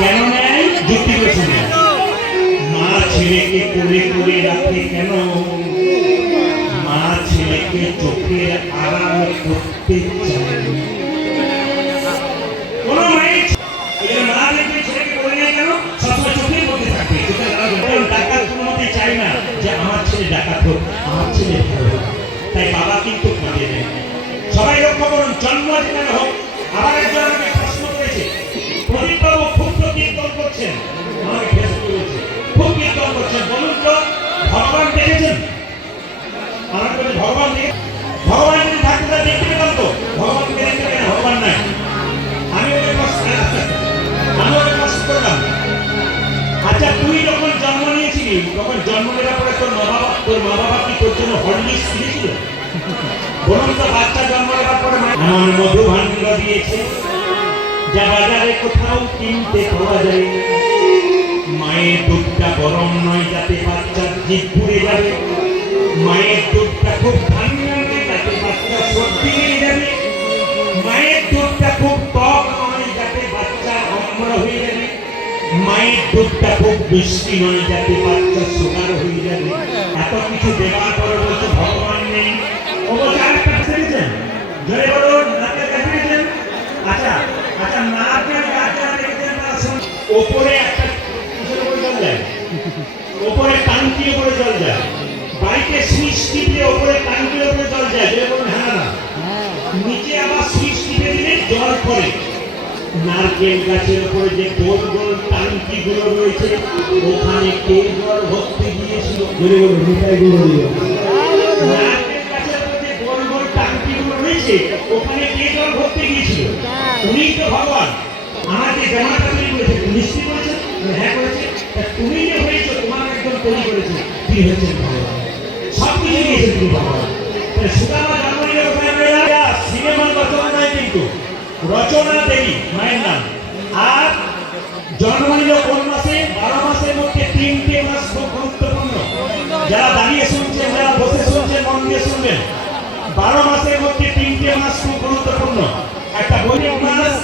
কেন নেয়? যুক্তি করছেন না। মা ছেলেকে কোলে করে রাখে কেন? মা ছেলেকে চোখের আড়াল করতে চায়। কোন মায়ের মা দেখবে ছেলেকে কোলে নেয় কেন? সবসময় চোখের মধ্যে থাকবে, চোখের আড়াল। ডাকাত কোনো মতেই চায় না যে আমার ছেলে ডাকাত হোক, আমার ছেলে ভালো হোক। তাই বাবা কিন্তু কাঁদে নেয়। সবাই লক্ষ্য করুন, জন্ম যেখানে হোক। আবার একজন আমাকে প্রশ্ন করেছে, প্রদীপবাবু খুব তো কীর্তন করছেন, আমাকে ফেসবুকে বলছে খুব কীর্তন করছেন, বলুন তো ভগবান দেখেছেন? আমাকে বলে ভগবান দেখে, ভগবান যদি থাকতে তা দেখতে পেতাম তো, ভগবানকে দেখতে পেলে ভগবান নাই। আমি ওকে প্রশ্ন করলাম, আচ্ছা তুই যখন জন্ম নিয়েছিলি তখন জন্ম নেওয়ার পরে তোর মা বাবা কি তোর জন্য হরলিক্স দিয়েছিল? বলুন তো, বাচ্চা জন্ম নেওয়ার পরে এমন মধু ভাণ্ড দিয়েছে যা বাজারে কোথাও কিনতে পাওয়া যায়। মায়ের দুধটা গরম নয় যাতে বাচ্চার জিভ পুড়ে যাবে। মায়ের দুধটা খুব ঠান্ডা নয় যাতে বাচ্চা সর্দি হয়ে যাবে। মায়ের দুধটা খুব টক নয় যাতে বাচ্চা অম্ল হয়ে যাবে। মায়ের দুধটা খুব মিষ্টি নয় যাতে বাচ্চা সুগার হয়ে যাবে। এত কিছু দেওয়ার পরে বলছে ভগবান নেই। অবশ্য আরেকটা দেখেছেন, জয় বলুন, নাকে দেখেছেন? আচ্ছা আচ্ছা, নাকে দেখেছেন? ওপরে একটা জল যায়, ওপরে টাঙ্কির উপরে জল যায়। বাড়িতে সুইচ টিপলে ওপরে টাঙ্কির উপরে জল যায়, জয় বলুন। হ্যাঁ না, নিচে আবার সুইচ টিপে দিলে জল পড়ে। নারকেল গাছের উপরে যে গোল গোল টাঙ্কি গুলো রয়েছে ওখানে কে জল ভর্তি দিয়েছিল? জোরে বলুন, মিঠাই গুলো দিয়ে। নারকেল গাছের উপরে যে গোল গোল টাঙ্কি গুলো রয়েছে ওখানে কে জল ভর্তি দিয়েছিল? উনি তো ভগবান। আমাকে জামাটা তৈরি করেছে, নিশ্চিত করেছে? হ্যাঁ করেছে। তুমি যে হয়েছো, তোমার একজন তৈরি করেছে, তিনি হচ্ছেন ভগবান। সব কিছু দিয়েছে তিনি ভগবান। সুদামা জন্মনিলে সিনেমার রচনা নয়, কিন্তু রচনা দেবী মায়ের নাম। আর জন্ম নিল কোন মাসে? 12 মাসের মধ্যে 3টে মাস খুব গুরুত্বপূর্ণ। যারা দাঁড়িয়ে শুনছেন, যারা বসে শুনছেন, মন দিয়ে শুনবেন। 12 মাসের মধ্যে 3টে মাস খুব গুরুত্বপূর্ণ। একটা বৈরাগ মাস,